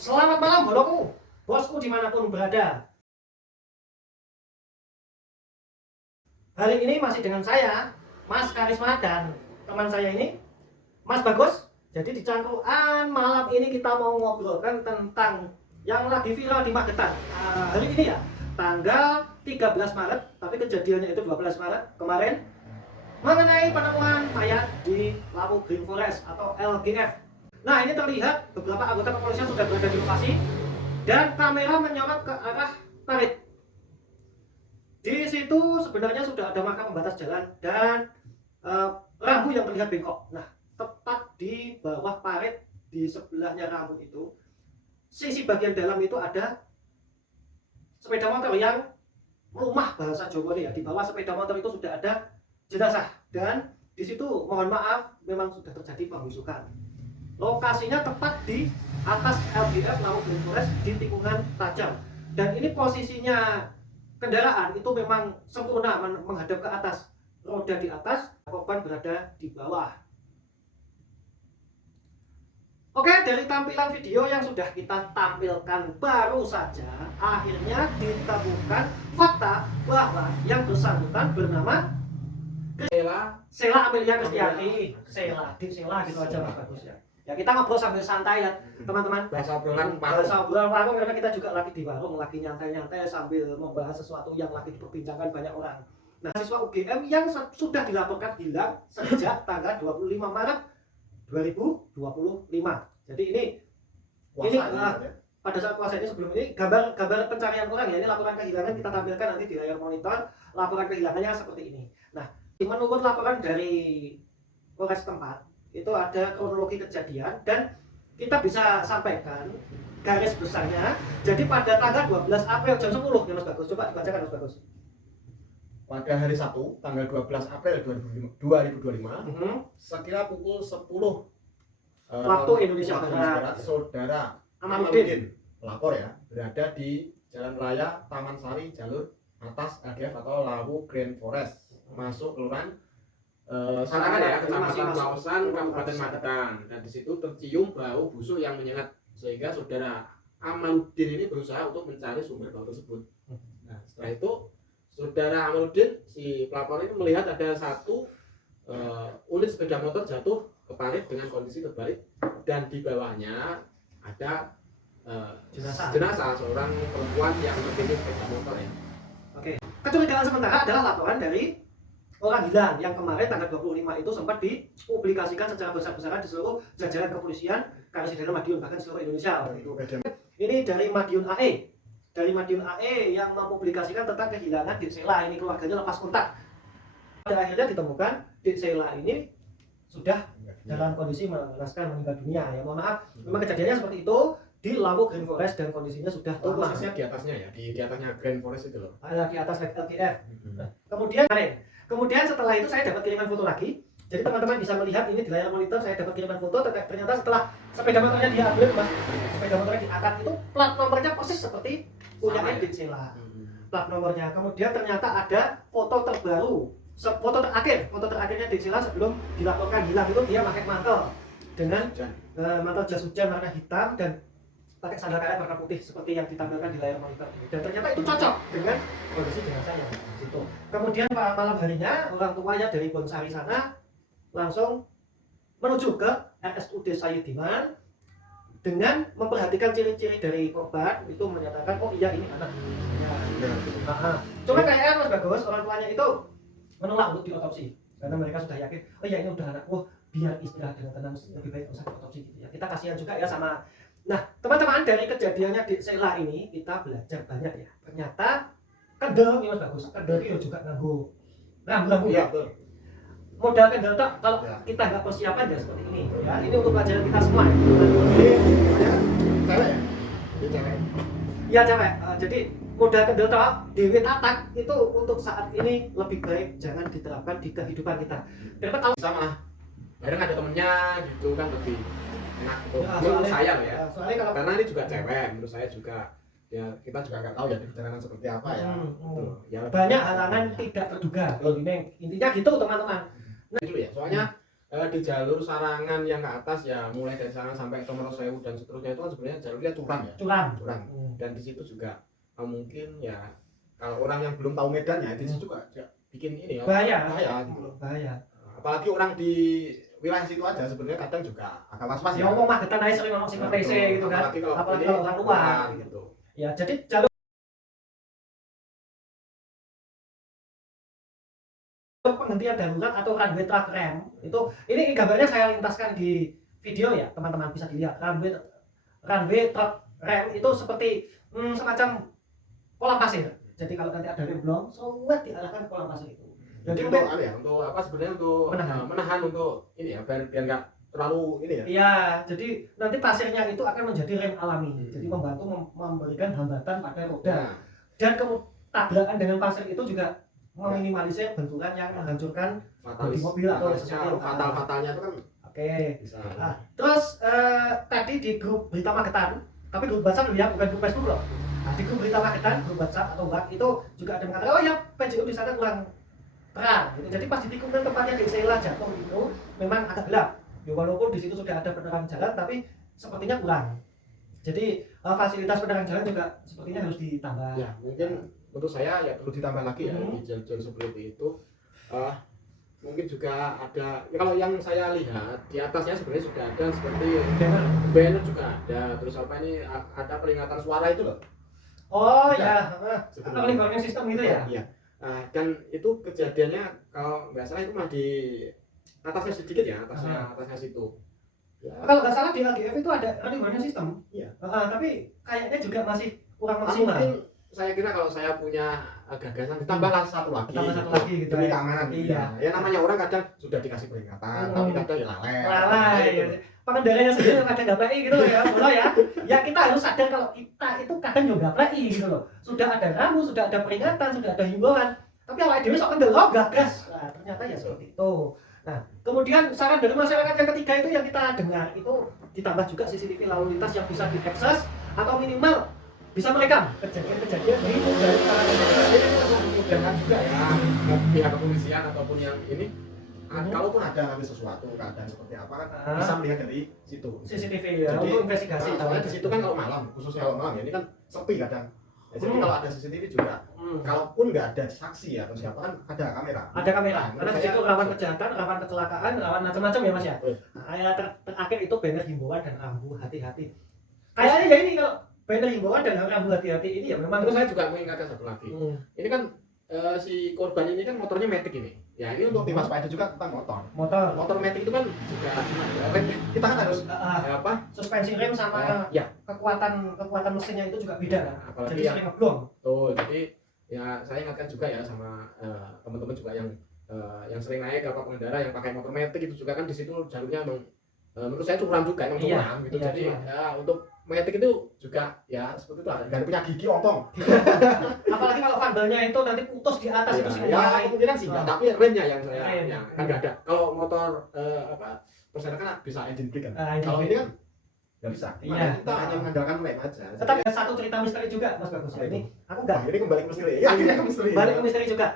Selamat malam boloku, bosku dimanapun berada. Hari ini masih dengan saya, Mas Karisma, dan teman saya ini, Mas Bagus. Jadi di cangkruan malam ini kita mau ngobrolkan tentang yang lagi viral di Magetan. Hari ini ya, tanggal 13 Maret, tapi kejadiannya itu 12 Maret kemarin, mengenai penemuan mayat di Lawu Green Forest atau LGF. Nah, ini terlihat beberapa anggota kepolisian sudah berada di lokasi dan kamera menyorot ke arah parit. Di situ sebenarnya sudah ada marka pembatas jalan dan rambu yang terlihat bengkok. Nah, tepat di bawah parit di sebelahnya rambu itu, sisi bagian dalam itu ada sepeda motor yang rumah bahasa Jawa ya. Di bawah sepeda motor itu sudah ada jenazah dan di situ mohon maaf memang sudah terjadi pembusukan. Lokasinya tepat di atas LGF Lawu Green Forest di tikungan tajam dan ini posisinya kendaraan itu memang sempurna menghadap ke atas, roda di atas, korban berada di bawah. Oke, dari tampilan video yang sudah kita tampilkan baru saja, akhirnya ditemukan fakta bahwa yang bersangkutan bernama Sela Amelia Kristianti. Sela gitu aja Mas Bagus ya. Ya kita ngobrol sambil santai ya teman-teman. Bahasa obrolan warung karena kita juga lagi di warung, lagi nyantai-nyantai sambil membahas sesuatu yang lagi diperbincangkan banyak orang. Nah, siswa UGM yang sudah dilaporkan hilang sejak tanggal 25 Maret 2025. Jadi ini pada saat puasa ini sebelum ini gambar pencarian orang ya, ini laporan kehilangan kita tampilkan nanti di layar monitor. Laporan kehilangannya seperti ini. Nah, menurut laporan dari Polres tempat itu ada kronologi kejadian dan kita bisa sampaikan garis besarnya. Jadi pada tanggal 12 April jam 10 ya Mas Bagus, coba dibacakan Mas Bagus. Pada hari Sabtu tanggal 12 April 2025 sekira pukul 10 waktu Indonesia Barat, saudara Amaluddin pelapor ya berada di Jalan Raya Taman Sari jalur atas LGF atau Lawu Green Forest masuk kelurahan Sanangan ya, Kecamatan Lausan, Kabupaten Magetan. Dan di situ tercium bau busuk yang menyengat sehingga saudara Amaluddin ini berusaha untuk mencari sumber bau tersebut. Nah, setelah itu saudara Amaluddin si pelapor ini melihat ada satu unit sepeda motor jatuh ke parit dengan kondisi terbalik dan di bawahnya ada jenazah seorang perempuan yang berdiri sepeda motor ya. Oke. Kecurigaan sementara adalah laporan dari orang hilang yang kemarin tanggal 25 itu sempat dipublikasikan secara besar-besaran di seluruh jajaran kepolisian Karesidenan Madiun bahkan seluruh Indonesia itu. Ini dari Madiun AE. Dari Madiun AE yang mempublikasikan tentang kehilangan Dik Sela, ini keluarganya lepas kontak. Pada akhirnya ditemukan Dik Sela ini sudah dalam kondisi meninggal dunia ya. Mohon maaf, memang kejadiannya seperti itu di Lawu Green Forest dan kondisinya sudah posisinya di atasnya ya, di atasnya Green Forest itu loh. Ada di atas LGF. Kemudian setelah itu saya dapat kiriman foto lagi. Jadi teman-teman bisa melihat ini di layar monitor, saya dapat kiriman foto. Ternyata setelah sepeda motornya diambil, sepeda motornya diangkat itu plat nomornya persis seperti punya Dik Sela. Plat nomornya. Kemudian ternyata ada foto terbaru, foto terakhirnya Dik Sela sebelum dilaporkan hilang itu dia pakai mantel dengan mantel jas hujan warna hitam dan pakai sandal karet warna putih seperti yang ditampilkan di layar monitor. Dan ternyata itu cocok dengan kondisi jenazahnya. Kemudian malam harinya orang tuanya dari Bonsari sana langsung menuju ke RSUD Sayyidman dengan memperhatikan ciri-ciri dari korban itu menyatakan oh iya ini anak. Cuma kayaknya Mas Bagus orang tuanya itu menolak untuk diotopsi karena mereka sudah yakin oh iya ini udah anak. Biar istirahat dengan tenang lebih baik usah diotopsi gitu ya. Kita kasihan juga ya sama. Nah teman-teman dari kejadiannya Dik Sela ini kita belajar banyak ya. Ternyata kendel ya Mas Bagus, kendel itu juga nganggo rambu-rambu ya. Modal kendel tak kalau kita nggak persiapan ya seperti ini ya. Ini untuk pelajaran kita semua ya. Cewek ya? Cewek. Iya cewek. Jadi modal kendel tak dewe tatak itu untuk saat ini lebih baik jangan diterapkan di kehidupan kita. Karena kalau sama bareng ada temennya gitu kan lebih enak gitu. Ya, Menurut saya loh ya. Soalnya kalau karena ini juga cewek, menurut saya juga ya kita juga nggak tahu ya di perjalanan seperti apa ya. Ya banyak halangan tidak terduga. Intinya gitu teman-teman. Nah dulu ya, soalnya di jalur Sarangan yang ke atas ya, mulai dari sana sampai Comorosewu dan seterusnya itu kan sebenarnya jalurnya curam ya. Curam. Dan di situ juga mungkin ya kalau orang yang belum tahu medannya di situ juga bikin ini ya bahaya gitu loh. Bahaya. Apalagi orang di wilayah situ aja sebenarnya kadang juga agak was-was ya. Ngomong Magetan aja sering ngomong sing PC gitu kan. Apalagi kalau orang luar gitu. Ya, jadi jalur penghentian darurat atau runway truck rem itu ini gambarnya saya lintaskan di video ya, teman-teman bisa dilihat. Runway truck rem itu seperti semacam kolam pasir. Jadi kalau nanti ada remblong, sobat diarahkan ke kolam pasir itu. Jadi untuk untuk apa sebenarnya untuk menahan untuk ini ya biar nggak terlalu ini ya. Iya, jadi nanti pasirnya itu akan menjadi rem alami. Jadi membantu memberikan hambatan pada roda. Dan tabrakan dengan pasir itu juga meminimalisir benturan yang menghancurkan bodi mobil atau fatalnya itu kan. Oke. Nah, terus tadi di grup Berita Magetan, tapi grup WhatsApp ya, bukan grup Facebook loh. Nah, di grup Berita Magetan, grup WhatsApp atau WhatsApp itu juga ada mengatakan, oh ya PJU di sana kurang terang. Gitu. Jadi pas ditikungan tempatnya di Sela jatuh itu memang agak gelap. Ya, walaupun di situ sudah ada penerangan jalan, tapi sepertinya kurang. Jadi fasilitas penerangan jalan juga sepertinya harus ditambah. Ya, mungkin menurut saya ya perlu ditambah lagi ya di jalur seperti itu. Mungkin juga ada ya, kalau yang saya lihat di atasnya sebenarnya sudah ada seperti banner juga ada. Terus apa ini ada peringatan suara itu loh. Oh ya, early warning system gitu ya. Iya. Dan itu kejadiannya kalau nggak salah itu mah di atasnya sedikit ya, atasnya situ. Ya. Kalau nggak salah di LGF itu ada early warning system. Iya. Tapi kayaknya juga masih kurang maksimal. Mungkin saya kira kalau saya punya gagasan ditambahlah satu lagi gitu demi keamanan. Iya. Ya namanya orang kadang sudah dikasih peringatan tapi kadang ya lalai. Pengendaranya sendiri kadang nggak play gitu ya, boleh ya. Ya kita harus sadar kalau kita itu kadang juga nggak play gitu loh. Sudah ada rambu, sudah ada peringatan, sudah ada himbauan. Tapi awal dewi sok kendel gagas. Nah, ternyata ya seperti itu. Nah, kemudian saran dari masyarakat yang ketiga itu yang kita dengar itu ditambah juga CCTV lalu lintas yang bisa diakses atau minimal bisa merekam kejadian-kejadian di memudahkan juga ya pihak kepolisian ataupun yang ini kalaupun ada nanti sesuatu keadaan seperti apa kan bisa melihat dari situ CCTV ya untuk investigasi. Soalnya di situ kan kalau malam, khususnya kalau malam ya ini kan sepi kadang. Jadi kalau ada CCTV juga, kalaupun nggak ada saksi ya atau siapa kan ada kamera. Ada kamera. Karena di situ rawan kejahatan, rawan kecelakaan, rawan macam-macam ya Mas ya. Nah, terakhir itu banner himbauan dan rambu hati-hati. Kayaknya ya ini kalau banner himbauan dan rambu hati-hati ini ya memang. Terus saya juga mengingatkan satu lagi. Ini kan si korban ini kan motornya Matic ini. Ya ini untuk diwaspadai juga tentang motor Matic itu kan juga kita kan harus apa suspensi rem sama ya kekuatan mesinnya itu juga beda kan. Apalagi jadi sering ngeblong. Tuh jadi ya saya ingatkan juga ya sama teman-teman juga yang sering naik kapal pengendara yang pakai motor Matic itu juga kan di situ jalurnya menurut saya curam juga emang curam gitu. Jadi ya untuk Matic itu juga ya seperti itu dan punya gigi otong. Apalagi kalau vandalnya itu nanti putus di atas itu sih. Ya kemungkinan sih, tapi remnya yang saya kan nggak ada. Kalau motor persenakan kan bisa engine brake kan. Kalau ini kan nggak bisa. Iya. Kita hanya mengandalkan rem aja. Tetapi ada satu cerita misteri juga Mas Bagus. Ini aku nggak. Ini kembali ke misteri. Ya akhirnya ke misteri. Balik ke misteri juga.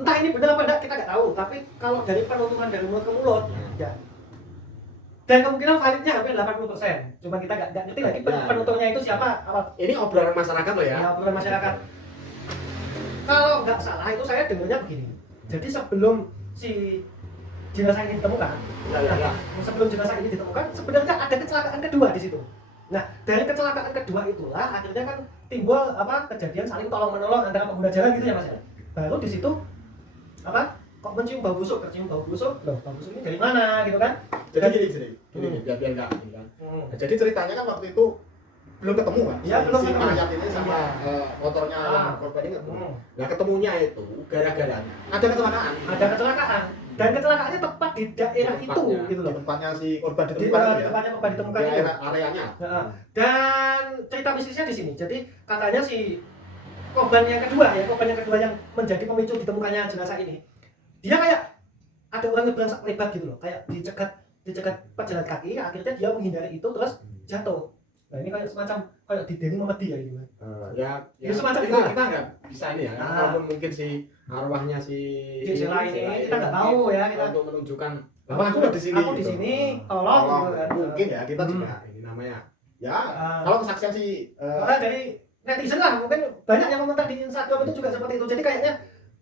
Entah ini benar apa enggak kita nggak tahu. Tapi kalau dari penuturan dari mulut ke mulut, ya. Dan kemungkinan validnya hampir 80%. Cuma kita nggak ngerti lagi penuturnya itu siapa. Ini obrolan masyarakat loh ya. Ya, obrolan masyarakat. Kalau nggak salah itu saya dengarnya begini. Jadi sebelum si jenazah ini ditemukan, sebelum jenazah ini ditemukan, sebenarnya ada kecelakaan kedua di situ. Nah, dari kecelakaan kedua itulah akhirnya kan timbul kejadian saling tolong menolong antara pengguna jalan gitu ya Mas ya. Baru di situ kok mencium bau busuk, tercium bau busuk, loh bau busuk ini dari mana gitu kan? Jadi gini, biar enggak gini kan. Nah, jadi ceritanya kan waktu itu belum ketemu kan? Ya, belum si ketemu. mayat ini sama motornya yang korban ini ketemu. Nah, ketemunya itu gara-gara ada kecelakaan. Ada kecelakaan. Dan kecelakaannya tepat di daerah itu gitu loh. Di tempatnya si korban Di ditemukan ya. tempatnya korban ditemukan Di itu. areanya. Dan cerita mistisnya di sini. Jadi katanya si korban yang kedua yang menjadi pemicu ditemukannya jenazah ini. Dia kayak ada orang nyebrang lebat gitu loh, kayak dicegat pejalan kaki, akhirnya dia menghindari itu terus jatuh. Nah ini kayak semacam kayak di Denny Mamadi ya gitu. Ya semacam kita nggak bisa ini ya, walaupun mungkin si arwahnya si Sela ini kita nggak tahu ya kita untuk menunjukkan Bahwa aku di sini. Aku di sini, tolong gitu kan. Mungkin ya kita juga ini namanya. Ya, kalau kesaksian si dari netizen lah, mungkin banyak yang komentar di Instagram itu juga seperti itu. Jadi kayaknya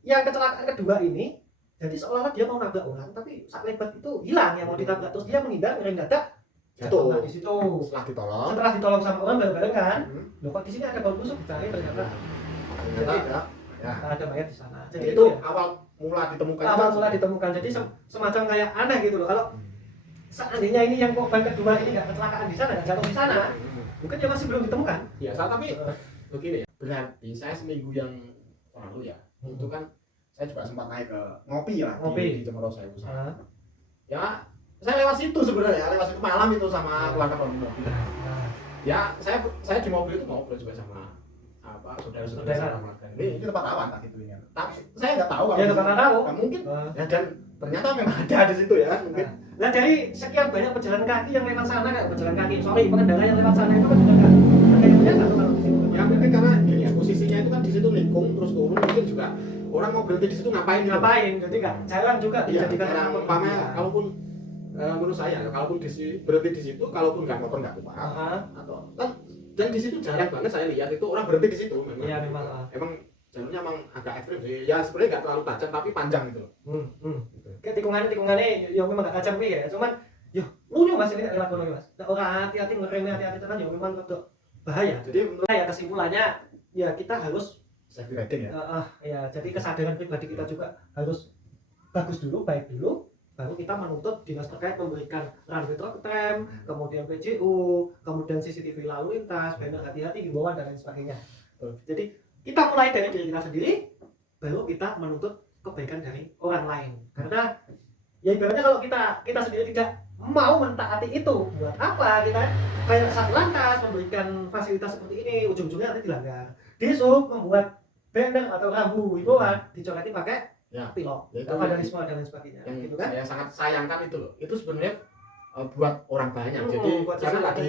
yang kecelakaan kedua ini, jadi seolah-olah dia mau nabrak orang, tapi sak lebat itu hilang yang mau ditabrak, terus dia menghindar, ngerem dadak, jatuh. Nah, di situ setelah ditolong sama orang bareng-bareng kan, loh kok di sini ada bau busuk, dicari ternyata ada mayat di sana. Jadi itu awal mula ditemukan. Jadi semacam kayak aneh gitu loh. Kalau seandainya ini yang korban kedua ini nggak kecelakaan di sana, nggak jatuh di sana, mungkin dia masih belum ditemukan. Ya, tapi begini ya. Berarti saya seminggu yang lalu ya, itu kan saya juga sempat naik ke ngopi di Cemoro saya usaha. Ya, saya lewat situ sebenarnya, lewat situ malam itu sama keluarga mobil. Ya, saya di mobil itu ngobrol juga sama saudara-saudara keluarga. Ini tempat rawan tak gitu ya. Tapi saya nggak tahu kalau nggak tahu. Mungkin ya, dan ternyata memang ada di situ ya, mungkin. Nah, dari sekian banyak pejalan kaki yang lewat sana, pengendara yang lewat sana itu kan juga nggak tahu di situ. Ya mungkin karena gini ya, posisinya itu kan di situ likung terus turun, mungkin juga orang mau berhenti di situ ngapain, jadi nggak jalan juga dijadikan umpamanya kalaupun menurut saya kalaupun berhenti di situ, kalaupun nggak motor nggak apa-apa atau kan, dan di situ jarang banget saya lihat itu orang berhenti di situ memang. Iya memang. Emang jalurnya emang agak ekstrim sih. Ya sebenarnya nggak terlalu tajam tapi panjang gitu loh. Kayak tikungannya ya memang nggak tajam ya, cuman yo lucu Mas ini lewat kono Mas. Orang hati-hati ngeremnya hati-hati tenan ya memang rada bahaya. Jadi menurut saya kesimpulannya ya kita harus safety riding ya. Ya jadi kesadaran pribadi kita juga harus bagus dulu, baik dulu, baru kita menuntut dinas terkait memberikan runway truk rem, kemudian PJU, kemudian CCTV lalu lintas, banner hati-hati, himbauan dan lain sebagainya. Jadi kita mulai dari diri kita sendiri, baru kita menuntut kebaikan dari orang lain. Karena ya ibaratnya kalau kita sendiri tidak mau mentaati itu, buat apa kita kayak satu lantas memberikan fasilitas seperti ini, ujung-ujungnya nanti dilanggar. Disub membuat banner atau rambu himbauan dicoleti pakai pilok, vandalisme dan lain sebagainya. Yang gitu kan? saya sangat sayangkan itu loh. Itu sebenarnya buat orang banyak. Jadi jangan lagi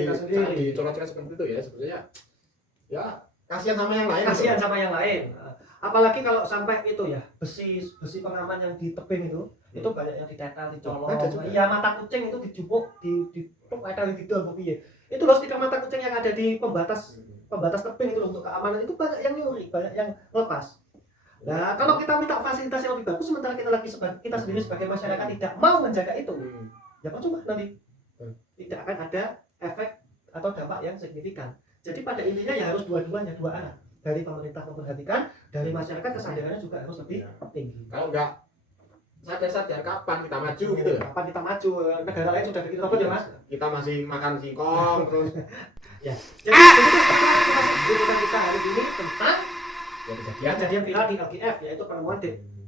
dicolot-colot seperti itu ya. Sebenarnya ya kasihan sama yang lain. Apalagi kalau sampai itu ya besi pengaman yang di tebing itu banyak yang ditetel, dicolong. Iya, mata kucing itu dijupuk, dituk ada di dalam piye. Itu loh stiker mata kucing yang ada di pembatas tebing itu untuk keamanan itu banyak yang nyuri, banyak yang lepas. Nah, kalau kita minta fasilitas yang lebih bagus sementara kita sendiri sebagai masyarakat tidak mau menjaga itu, ya percuma nanti. Tidak akan ada efek atau dampak yang signifikan. Jadi pada intinya ya harus dua-duanya, dua arah. Dari pemerintah memperhatikan, dari masyarakat kesadarannya juga harus lebih tinggi. Kalau enggak sadar kapan kita maju gitu ya? Kapan kita maju? Negara lain sudah begitu apa ya Mas? Kita masih makan singkong terus. Ya. Jadi itu kita hari ini tentang kejadian viral di LGF, yaitu penemuan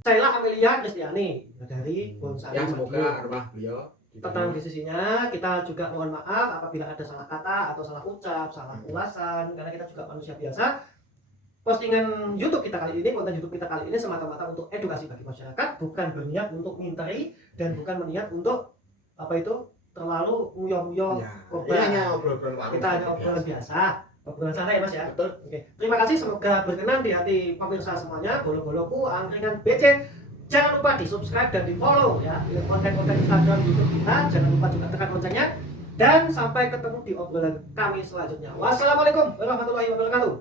Sheila Amelia Kristiani dari Bonsari. Yang semoga arwah beliau tentang disisinya. Kita juga mohon maaf apabila ada salah kata atau salah ucap, salah ulasan, karena kita juga manusia biasa. Postingan YouTube kita kali ini, konten YouTube kita kali ini semata-mata untuk edukasi bagi masyarakat, bukan berniat untuk menginteri dan bukan berniat untuk terlalu nguyo-nguyo korban. Hanya obrolan warung. Kita hanya obrolan biasa, obrolan santai ya Mas ya. Betul. Oke. Terima kasih, semoga berkenan di hati pemirsa semuanya. Bolo-boloku, angkringan BC. Jangan lupa di subscribe dan di follow ya konten-konten Instagram YouTube kita. Jangan lupa juga tekan loncengnya. Dan sampai ketemu di obrolan kami selanjutnya. Wassalamualaikum warahmatullahi wabarakatuh.